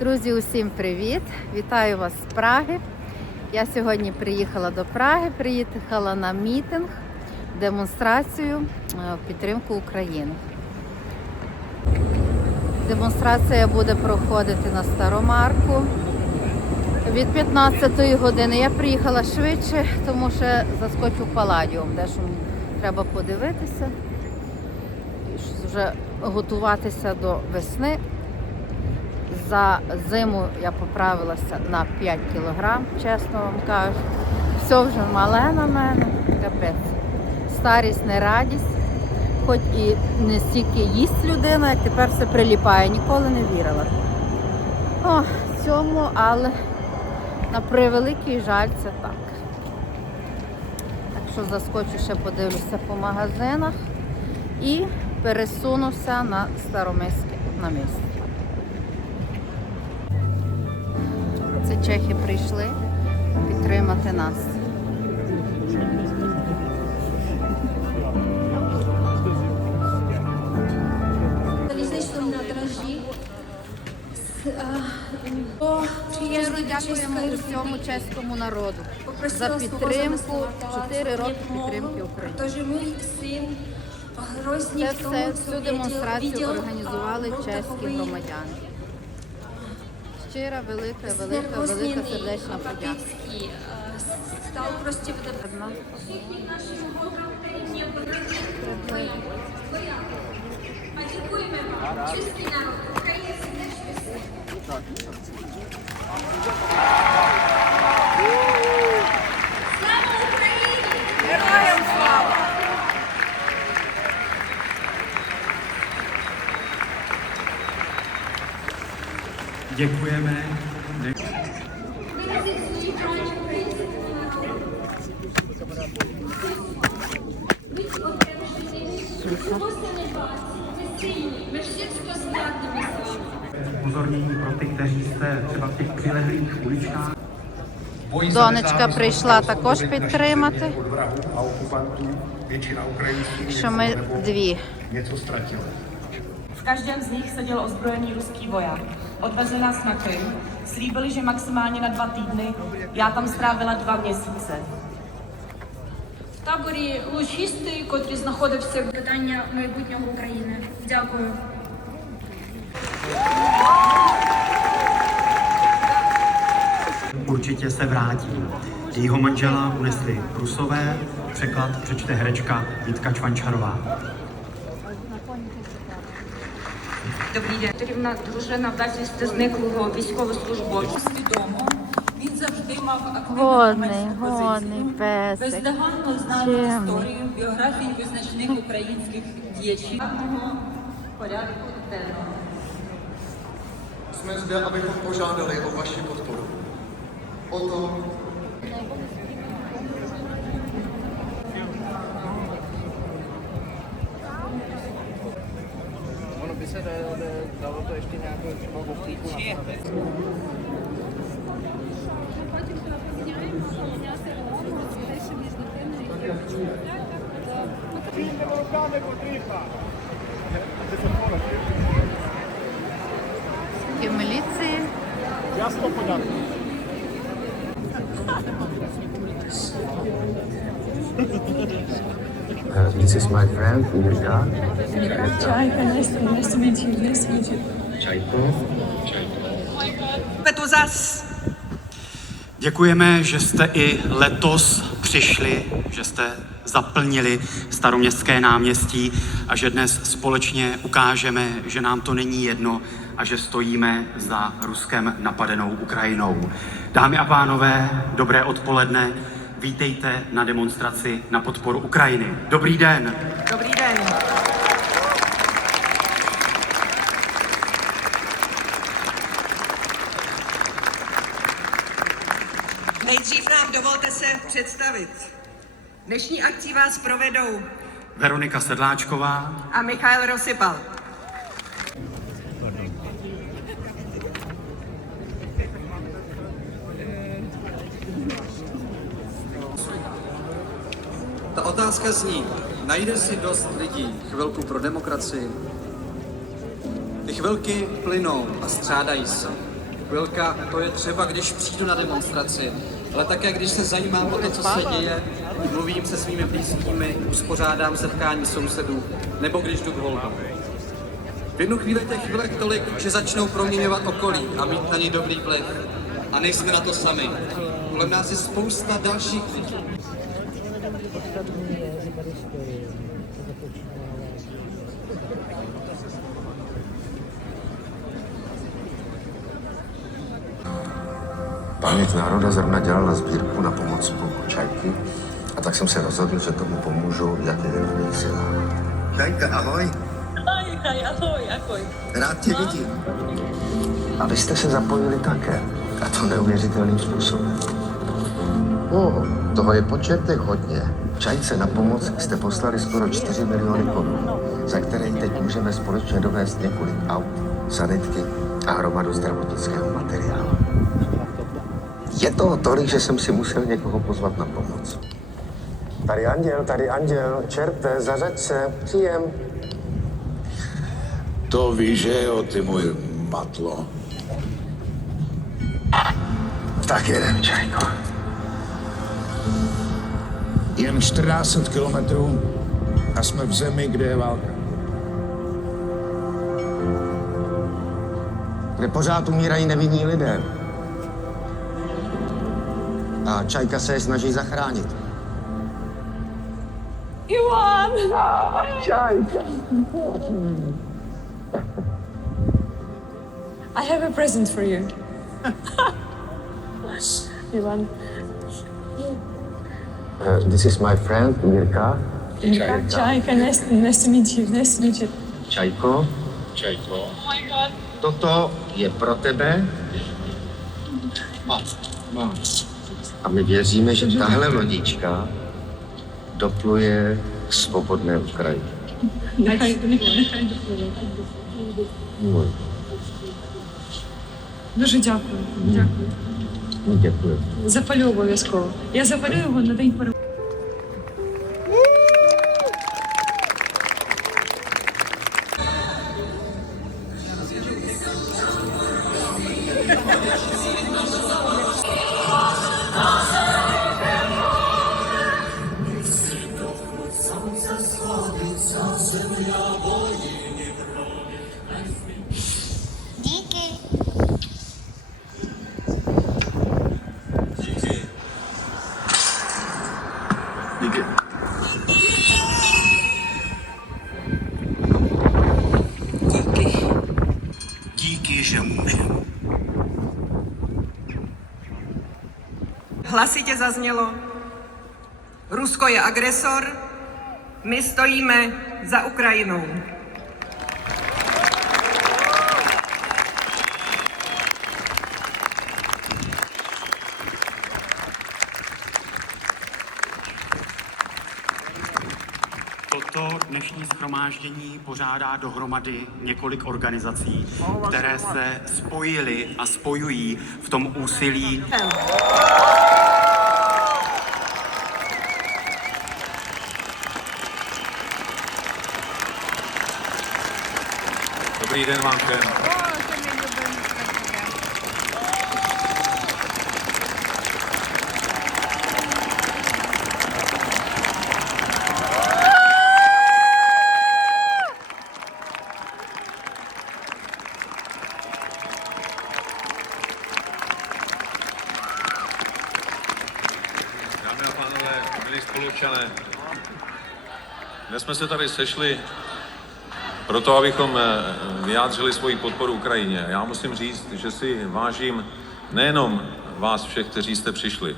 Друзі, усім привіт! Вітаю вас з Праги. Я сьогодні приїхала до Праги, приїхала на мітинг, демонстрацію в підтримку України. Демонстрація буде проходити на Старомарку від 15-ї години. Я приїхала швидше, тому що заскочу в Паладіум, де ж треба подивитися, вже готуватися до весни. За зиму я поправилася на 5 кілограм, чесно вам кажу. Все вже мале на мене, капець. Старість не радість, хоч і не стільки їсть людина, як тепер все приліпає, ніколи не вірила. Цьому, але на превеликий жаль це так. Так що заскочу, ще подивлюся по магазинах і пересунуся на Старомиське на місце. Це чехи прийшли підтримати нас. Залізничному nádraží. Щиро дякуємо усьому чеському народу за підтримку, 4 роки підтримки України. Protože můj syn hrozně Це все, всю демонстрацію організували чеські громадяни. Щира, велика сердечна подяка. Стал prostě a děkujeme vám, český národ, ukrajinský Слава Україні! Героям слава! Děkujeme. Upozornění pro ty, kteří jste třeba v těch přilehlých uličkách. Донечка прийшла також підтримати, що ми дві. V každém z nich seděl ozbrojený ruský voják. Odvezli nás na Krym, slíbili, že maximálně na 2 týdny, já tam strávila 2 měsíce. В таборі лучисти, котрий знаходився в питання майбутнього України. Дякую. Určitě se vrátí. Jejího manžela unesli Rusové, překlad přečte herečka Jitka Čvančarová. Dobrý den. Петрівна, дружина безвісти зниклого військовослужбовця. Свідомо, він завжди мав активну громадську позицію. Песик. Бездоганно знав історію, біографії визначних українських діячів. Порядку денного. Jsme zde, abychom požádali o vaši podporu. O to, Ono by se dalo to ještě nějakou třeba oplíku nastavit. І міліції. This is my friend Ilya. Nice to meet you. Děkujeme, že jste i letos přišli, že jste zaplnili Staroměstské náměstí a že dnes společně ukážeme, že nám to není jedno a že stojíme za Ruskem napadenou Ukrajinou. Dámy a pánové, dobré odpoledne. Vítejte na demonstraci na podporu Ukrajiny. Dobrý den. Dobrý den. Nejdřív nám dovolte se představit. Dnešní akcí vás provedou Veronika Sedláčková a Michail Rosypal. Ta otázka zní, najde si dost lidí chvilku pro demokracii? Ty chvilky plynou a střádají se. Chvilka, to je třeba, když přijdu na demonstraci, ale také, když se zajímám o to, co se děje, mluvím se svými blízkými, uspořádám setkání sousedů, nebo když jdu k volbám. V jednu chvíli těch chvilek tolik, že začnou proměňovat okolí a mít na něj dobrý vliv. A nejsme na to sami. Kolem nás je spousta dalších lidí. Paměť národa zrovna dělala sbírku na pomoc pluku Čajky a tak jsem se rozhodl, že tomu pomůžu, jak jeden v mých silách. Čajka, ahoj. Ahoj. Rád tě vidím. A vy jste se zapojili také. A to neuvěřitelným způsobem. Toho je po čertech hodně. Čajce na pomoc jste poslali skoro 4 miliony korun, za které teď můžeme společně dovést několik aut, sanitky a hromadu zdravotnického materiálu. Je toho tolik, že jsem si musel někoho pozvat na pomoc. Tady anděl, čerte, zařaď se, příjem. To víš, že jo, ty můj matlo. Tak jedem, Čajko. Jen 1400 kilometrů a jsme v zemi, kde je válka. Kde pořád umírají nevinní lidé. A Čajka se je snaží zachránit. Ivan! Čajka. I have a present for you. Ivan. This is my friend, Mirka. Čajka, nice to meet you. Čajko. Oh my god. Toto je pro tebe. A my věříme, že tahle lodička dopluje k svobodné Ukrajině. Nechaj doplňovat. Дуже дякую. Děkuji. Запалю обов'язково. Я запалю його на день перемоги. Díky, že můžeme. Hlasitě zaznělo, Rusko je agresor, my stojíme za Ukrajinou. Toto dnešní shromáždění pořádá dohromady několik organizací, které se spojily a spojují v tom úsilí Dobrý den vám všem. Dámy a pánové, milí spoluobčané, dnes jsme se tady sešli proto, abychom vyjádřili svoji podporu Ukrajině. Já musím říct, že si vážím nejenom vás všech, kteří jste přišli,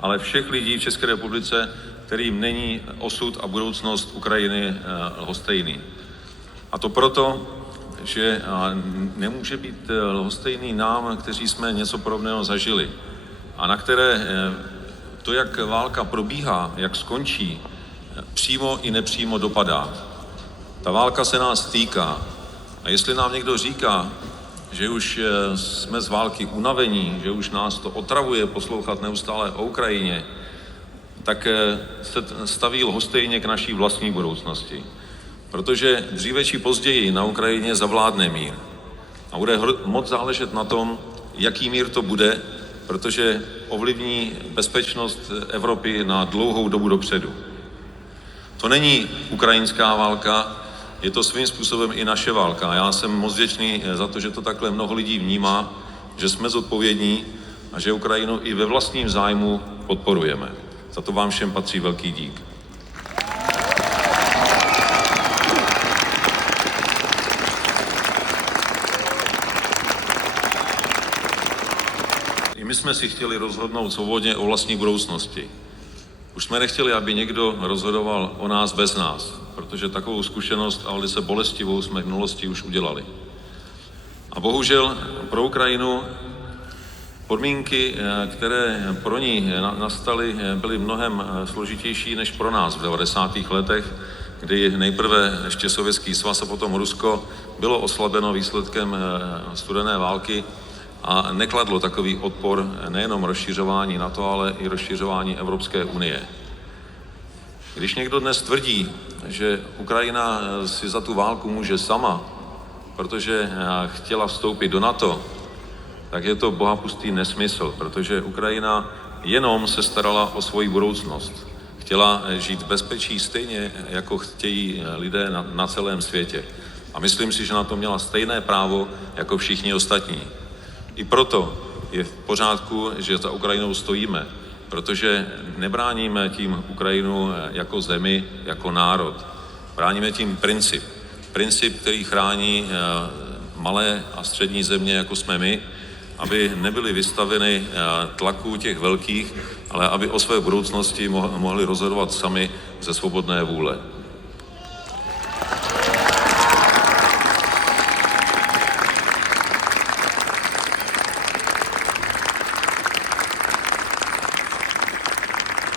ale všech lidí v České republice, kterým není osud a budoucnost Ukrajiny lhostejný. A to proto, že nemůže být lhostejný nám, kteří jsme něco podobného zažili a na které to, jak válka probíhá, jak skončí, přímo i nepřímo dopadá. Ta válka se nás týká. A jestli nám někdo říká, že už jsme z války unavení, že už nás to otravuje poslouchat neustále o Ukrajině, tak se staví lhostejně k naší vlastní budoucnosti. Protože dříve či později na Ukrajině zavládne mír. A bude moc záležet na tom, jaký mír to bude, protože ovlivní bezpečnost Evropy na dlouhou dobu dopředu. To není ukrajinská válka, je to svým způsobem i naše válka. Já jsem moc vděčný za to, že to takhle mnoho lidí vnímá, že jsme zodpovědní a že Ukrajinu i ve vlastním zájmu podporujeme. Za to vám všem patří velký dík. I my jsme si chtěli rozhodnout svobodně o vlastní budoucnosti. Už jsme nechtěli, aby někdo rozhodoval o nás bez nás, protože takovou zkušenost a velice bolestivou jsme v minulosti už udělali. A bohužel pro Ukrajinu podmínky, které pro ní nastaly, byly mnohem složitější než pro nás v 90. letech, kdy nejprve ještě Sovětský svaz a potom Rusko bylo oslabeno výsledkem studené války a nekladlo takový odpor nejenom rozšiřování NATO, ale i rozšiřování Evropské unie. Když někdo dnes tvrdí, že Ukrajina si za tu válku může sama, protože chtěla vstoupit do NATO, tak je to bohapustý nesmysl, protože Ukrajina jenom se starala o svoji budoucnost. Chtěla žít v bezpečí stejně, jako chtějí lidé na celém světě. A myslím si, že na to měla stejné právo jako všichni ostatní. I proto je v pořádku, že za Ukrajinou stojíme, protože nebráníme tím Ukrajinu jako zemi, jako národ. Bráníme tím princip. Princip, který chrání malé a střední země, jako jsme my, aby nebyly vystaveny tlaku těch velkých, ale aby o své budoucnosti mohli rozhodovat sami ze svobodné vůle.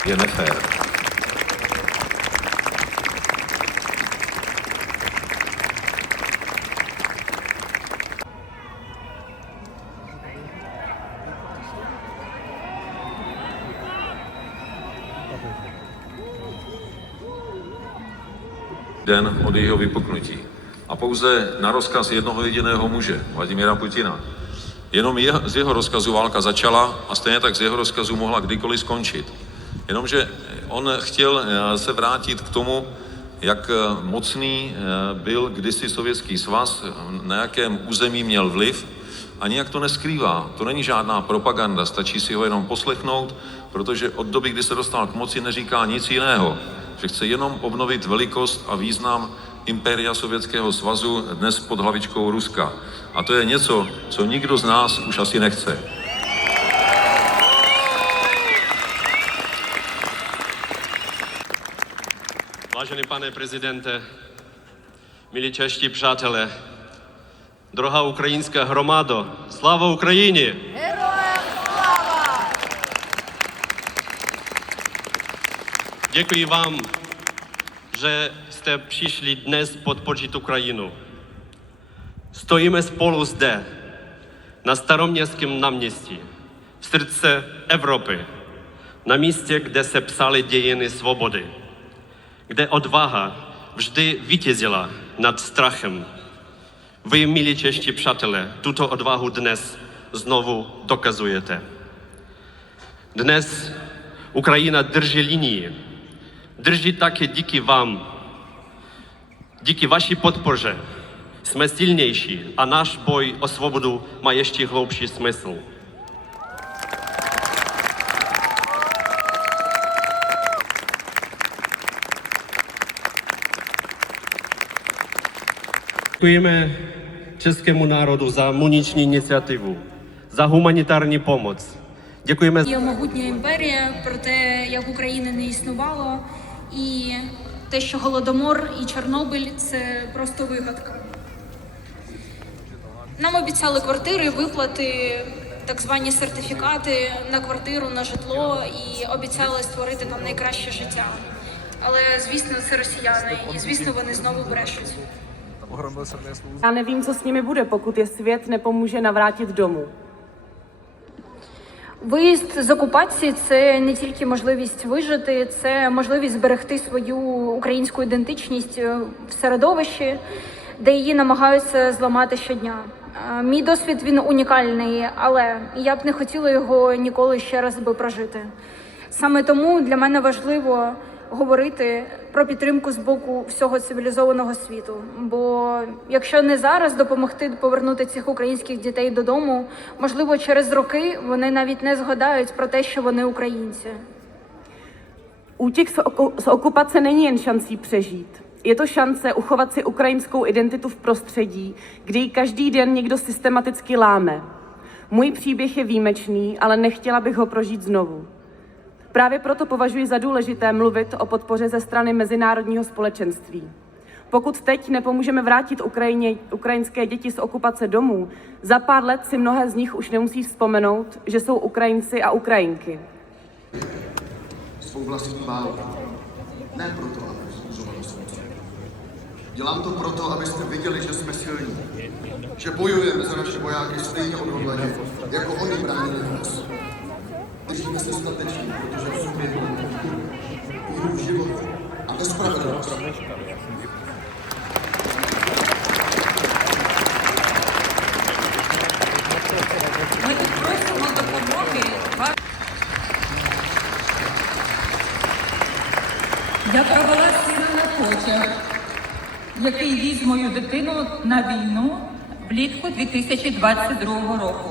Je nefér. Den od jejího vypuknutí. A pouze na rozkaz jednoho jediného muže, Vladimira Putina. Jenom z jeho rozkazu válka začala a stejně tak z jeho rozkazu mohla kdykoliv skončit. Jenomže on chtěl se vrátit k tomu, jak mocný byl kdysi Sovětský svaz, na jakém území měl vliv a nijak to neskrývá. To není žádná propaganda, stačí si ho jenom poslechnout, protože od doby, kdy se dostal k moci, neříká nic jiného. Že chce jenom obnovit velikost a význam impéria Sovětského svazu dnes pod hlavičkou Ruska. A to je něco, co nikdo z nás už asi nechce. Vážený pane prezidente, milí čeští přátelé, drohá ukrajinská hromado, sláva Ukrajině! Героям слава! Děkuji vám, že jste přišli dnes podpořit Ukrajinu. Stojíme spolu zde, na Staroměstském náměstí, v srdce Evropy, na místě, kde se psaly dějiny svobody, kde odvaha vždy vítězila nad strachem. Vy, milí čeští přátelé, tuto odvahu dnes znovu dokazujete. Dnes Ukrajina drží linii. Drží také díky vám. Díky vaší podpoře jsme silnější a náš boj o svobodu má ještě hlubší smysl. Děkujeme českému národu za muniční iniciativu, за гуманітарну pomoc. Дякуємо. Є могутня імперія, про те, як України не існувало, і те, що Голодомор і Чорнобиль – це просто вигадка. Нам обіцяли квартири, виплати, так звані сертифікати на квартиру, на житло, і обіцяли створити там найкраще життя. Але, звісно, це росіяни, і, звісно, вони знову брешуть. Já nevím, co s nimi bude, pokud je svět nepomůže navrátit domů. Виїзд з окупації – це не тільки можливість вижити, це можливість зберегти свою українську ідентичність в середовищі, де її намагаються зламати щодня. Мій досвід він унікальний, але я б не хотіла його ніколи ще раз би прожити. Саме тому для мене важливо говорити про підтримку з боку всього цивілізованого світу. Бо якщо не зараз допомогти повернути цих українських дітей додому, можливо, через роки вони навіть не згадають про те, що вони українці. Útěk z okupace není jen šancí přežít. Je to šance uchovat si ukrajinskou identitu v prostředí, kde ji každý den někdo systematicky láme. Můj příběh je výjimečný, ale nechtěla bych ho prožít znovu. Právě proto považuji za důležité mluvit o podpoře ze strany mezinárodního společenství. Pokud teď nepomůžeme vrátit ukrajinské děti z okupace domů, za pár let si mnohé z nich už nemusí vzpomenout, že jsou Ukrajinci a Ukrajinky. Svou vlastní válku. Ne proto, aby vzbuzovala soudce. Dělám to proto, abyste viděli, že jsme silní. Že bojujeme za naše vojáky stejně odhodlaně, jako oni bránili nás. Držíme se statečně, protože v sobě víru v život a ve spravedlnost. Ми тут просимо допомоги. Я провела сина на потяг, який віз мою дитину на війну влітку 2022 року.